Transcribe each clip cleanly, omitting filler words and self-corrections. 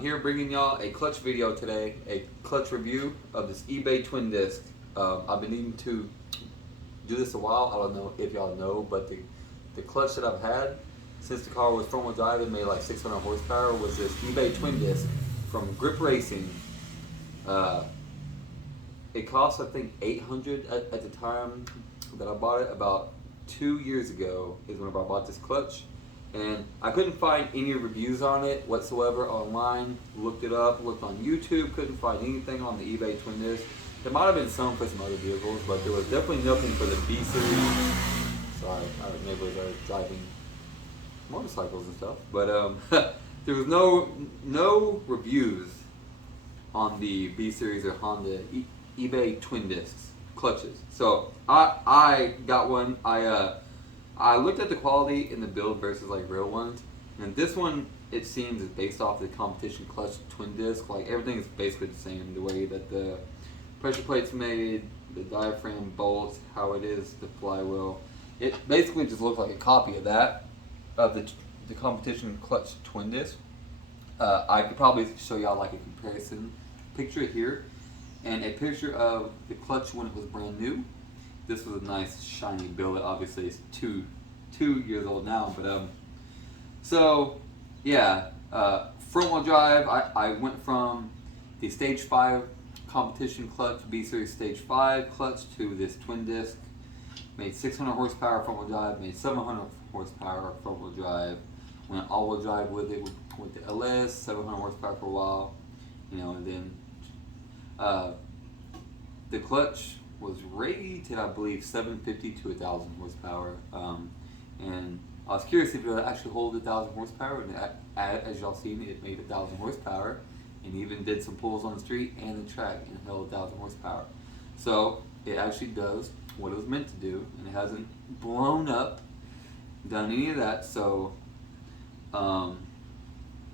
I'm here bringing y'all a clutch video today, a clutch review of this eBay twin disc. I've been needing to do this a while. I don't know if y'all know, but the clutch that I've had since the car was front wheel drive and made like 600 horsepower was this eBay twin disc from Grip Racing. It cost I think 800 at the time that I bought it. About 2 years ago is whenever I bought this clutch. And I couldn't find any reviews on it whatsoever online. Looked it up, looked on YouTube, couldn't find anything on the eBay twin disc. There might have been some for some other vehicles, but there was definitely nothing for the B series. Sorry, our neighbors are driving motorcycles and stuff. But there was no reviews on the B series or Honda eBay twin discs clutches. So I got one. I looked at the quality in the build versus like real ones, and this one it seems is based off the competition clutch twin disc. Like everything is basically the same. The way that the pressure plate's made, the diaphragm bolts, how it is, the flywheel. It basically just looks like a copy of that, of the competition clutch twin disc. I could probably show y'all like a comparison picture here, and a picture of the clutch when it was brand new. This was a nice shiny build. Obviously it's two years old now, but so yeah, front wheel drive. I went from the stage 5 competition clutch B series stage 5 clutch to this twin disc. Made 600 horsepower front wheel drive. Made 700 horsepower front wheel drive. Went all wheel drive with it. With the LS 700 horsepower for a while, you know, and then the clutch was rated, I believe, 750 to 1,000 horsepower. And I was curious if it would actually hold 1,000 horsepower. And as y'all seen, it made 1,000 horsepower, and even did some pulls on the street and the track, and held 1,000 horsepower. So it actually does what it was meant to do, and it hasn't blown up, done any of that. So,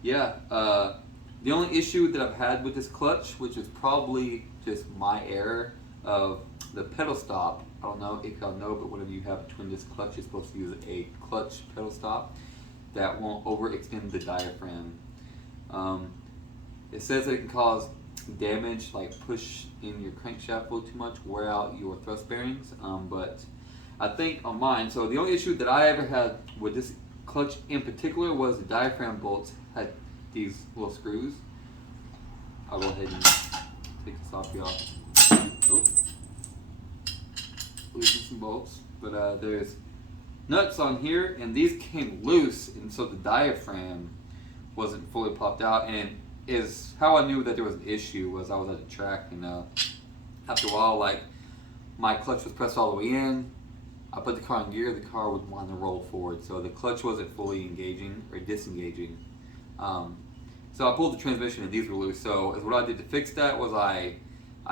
yeah. The only issue that I've had with this clutch, which is probably just my error of the pedal stop. I don't know if y'all know, but whenever you have a twin disc clutch, you're supposed to use a clutch pedal stop that won't overextend the diaphragm. It says that it can cause damage, like push in your crankshaft a little too much, wear out your thrust bearings. But I think on mine, so the only issue that I ever had with this clutch in particular was the diaphragm bolts had these little screws. I'll go ahead and take this off, y'all. Oh, losing some bolts, but there's nuts on here, and these came loose, and so the diaphragm wasn't fully popped out. And is how I knew that there was an issue was I was at the track, and after a while, like my clutch was pressed all the way in. I put the car in gear, the car would want to roll forward, so the clutch wasn't fully engaging or disengaging. So I pulled the transmission, and these were loose. So what I did to fix that was I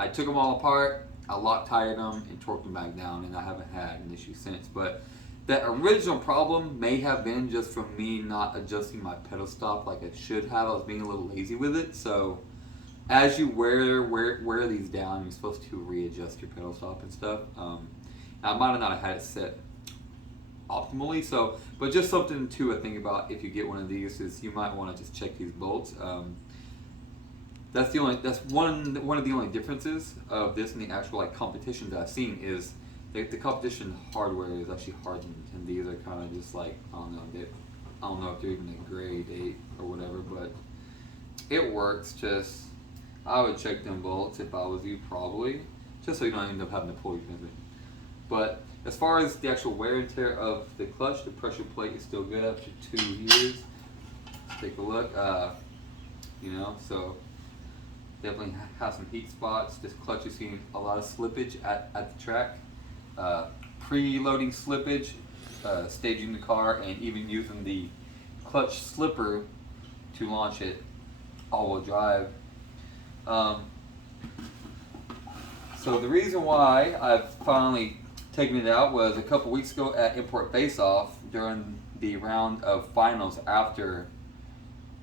took them all apart, I Loctited them and torqued them back down, and I haven't had an issue since. But that original problem may have been just from me not adjusting my pedal stop like I should have. I was being a little lazy with it. So as you wear these down, you're supposed to readjust your pedal stop and stuff. I might have not had it set optimally, so, but just something to think about if you get one of these is you might want to just check these bolts. That's one of the only differences of this and the actual like competition that I've seen is the competition hardware is actually hardened, and these are kind of just like I don't know if they're even a grade 8 or whatever, but it works. Just I would check them bolts if I was you, probably, just so you don't end up having to pull your transmission. But as far as the actual wear and tear of the clutch, the pressure plate is still good after 2 years. Let's take a look. You know, so definitely has some heat spots. This clutch is seeing a lot of slippage at the track. Pre-loading slippage, staging the car, and even using the clutch slipper to launch it all-wheel drive. So the reason why I've finally taken it out was a couple weeks ago at Import Face Off during the round of finals after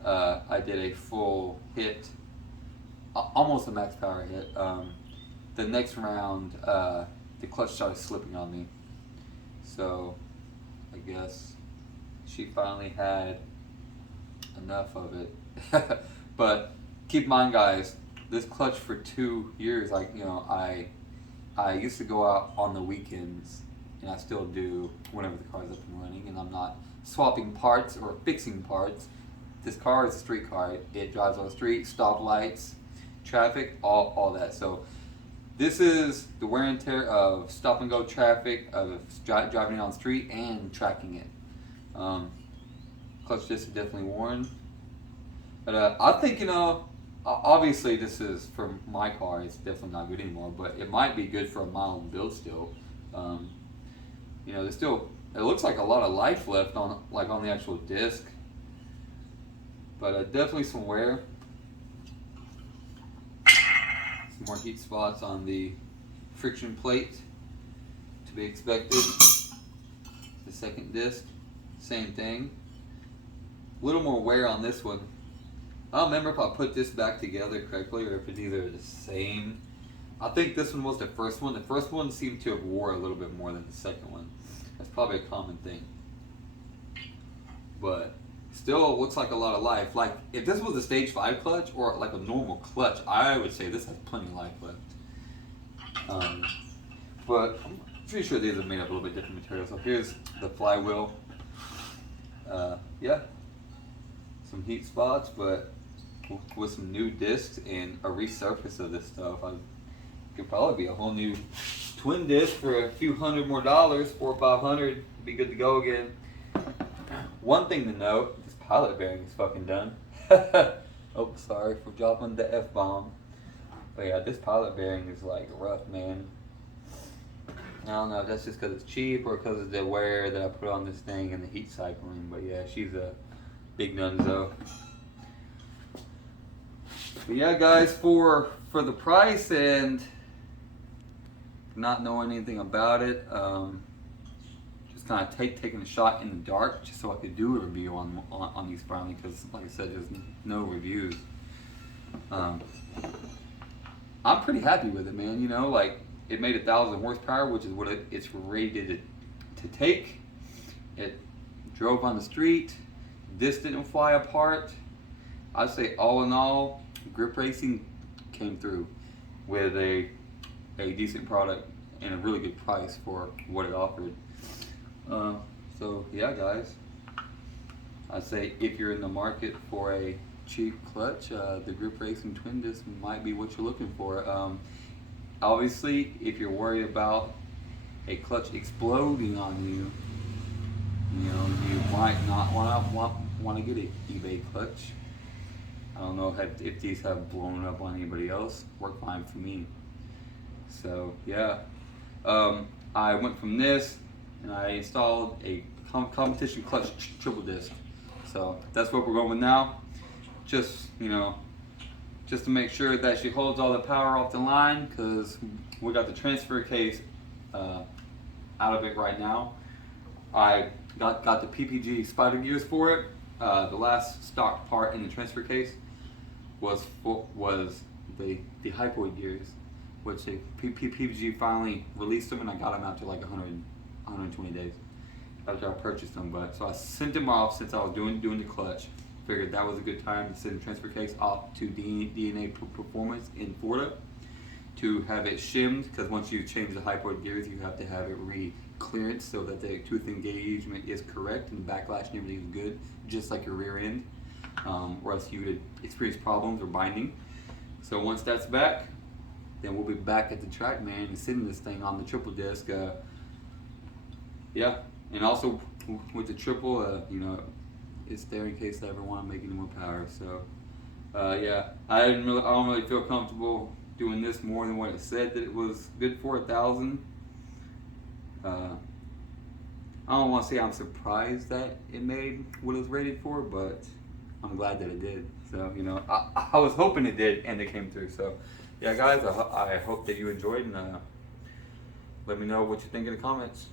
I did a full hit, almost a max power hit. The next round, the clutch started slipping on me. So I guess she finally had enough of it. But keep in mind, guys, this clutch for 2 years, like, you know, I used to go out on the weekends, and I still do whenever the car's up and running, and I'm not swapping parts or fixing parts. This car is a street car. It drives on the street, stoplights, traffic, all that. So this is the wear and tear of stop and go traffic, of driving it on the street and tracking it. Clutch disc is definitely worn. But I think, you know, obviously this is for my car, it's definitely not good anymore, but it might be good for a mild build still. You know, there's still, it looks like a lot of life left on, like, on the actual disc. But definitely some wear. Some more heat spots on the friction plate to be expected. The second disc, same thing. A little more wear on this one. I don't remember if I put this back together correctly or if it's either the same. I think this one was the first one. The first one seemed to have wore a little bit more than the second one. That's probably a common thing. But still looks like a lot of life. Like, if this was a stage 5 clutch or like a normal clutch, I would say this has plenty of life left. But I'm pretty sure these are made up a little bit different material. So here's the flywheel. Yeah, some heat spots, but with some new discs and a resurface of this stuff, I could probably be a whole new twin disc for a few $100 more, $400 or $500. Be good to go again. One thing to note: this pilot bearing is fucking done. Oh, sorry for dropping the F-bomb. But yeah, this pilot bearing is like rough, man. I don't know if that's just because it's cheap or because of the wear that I put on this thing and the heat cycling. But yeah, she's a big nunzo. But yeah, guys, for the price and not knowing anything about it, just kind of taking a shot in the dark just so I could do a review on these finally, because like I said, there's no reviews. I'm pretty happy with it, man. You know, like, it made 1,000 horsepower, which is what it's rated to take. It drove on the street. This didn't fly apart. I'd say all in all, Grip Racing came through with a decent product and a really good price for what it offered. So yeah, guys, I'd say if you're in the market for a cheap clutch, the Grip Racing Twin Disc might be what you're looking for. Obviously, if you're worried about a clutch exploding on you, you know, you might not want to get an eBay clutch. I don't know if these have blown up on anybody else. Worked fine for me. So yeah, I went from this and I installed a competition clutch triple disc. So that's what we're going with now. Just, you know, just to make sure that she holds all the power off the line, because we got the transfer case out of it right now. I got the PPG spider gears for it. The last stock part in the transfer case was the hypoid gears, which PPG finally released them, and I got them after like 120 days after I purchased them. But so I sent them off since I was doing the clutch. Figured that was a good time to send the transfer case off to DNA Performance in Florida to have it shimmed, because once you change the hypoid gears, you have to have it re-clearance so that the tooth engagement is correct and the backlash and everything is good, just like your rear end, or else you would experience problems or binding. So once that's back, then we'll be back at the track, man, and sending this thing on the triple disc. Yeah, and also with the triple, you know, it's there in case I ever want to make any more power. So yeah, I don't really feel comfortable doing this more than what it said that it was good for, 1,000. I don't want to say I'm surprised that it made what it was rated for, but I'm glad that it did. So, you know, I was hoping it did, and it came through. So yeah, guys, I hope that you enjoyed, and let me know what you think in the comments.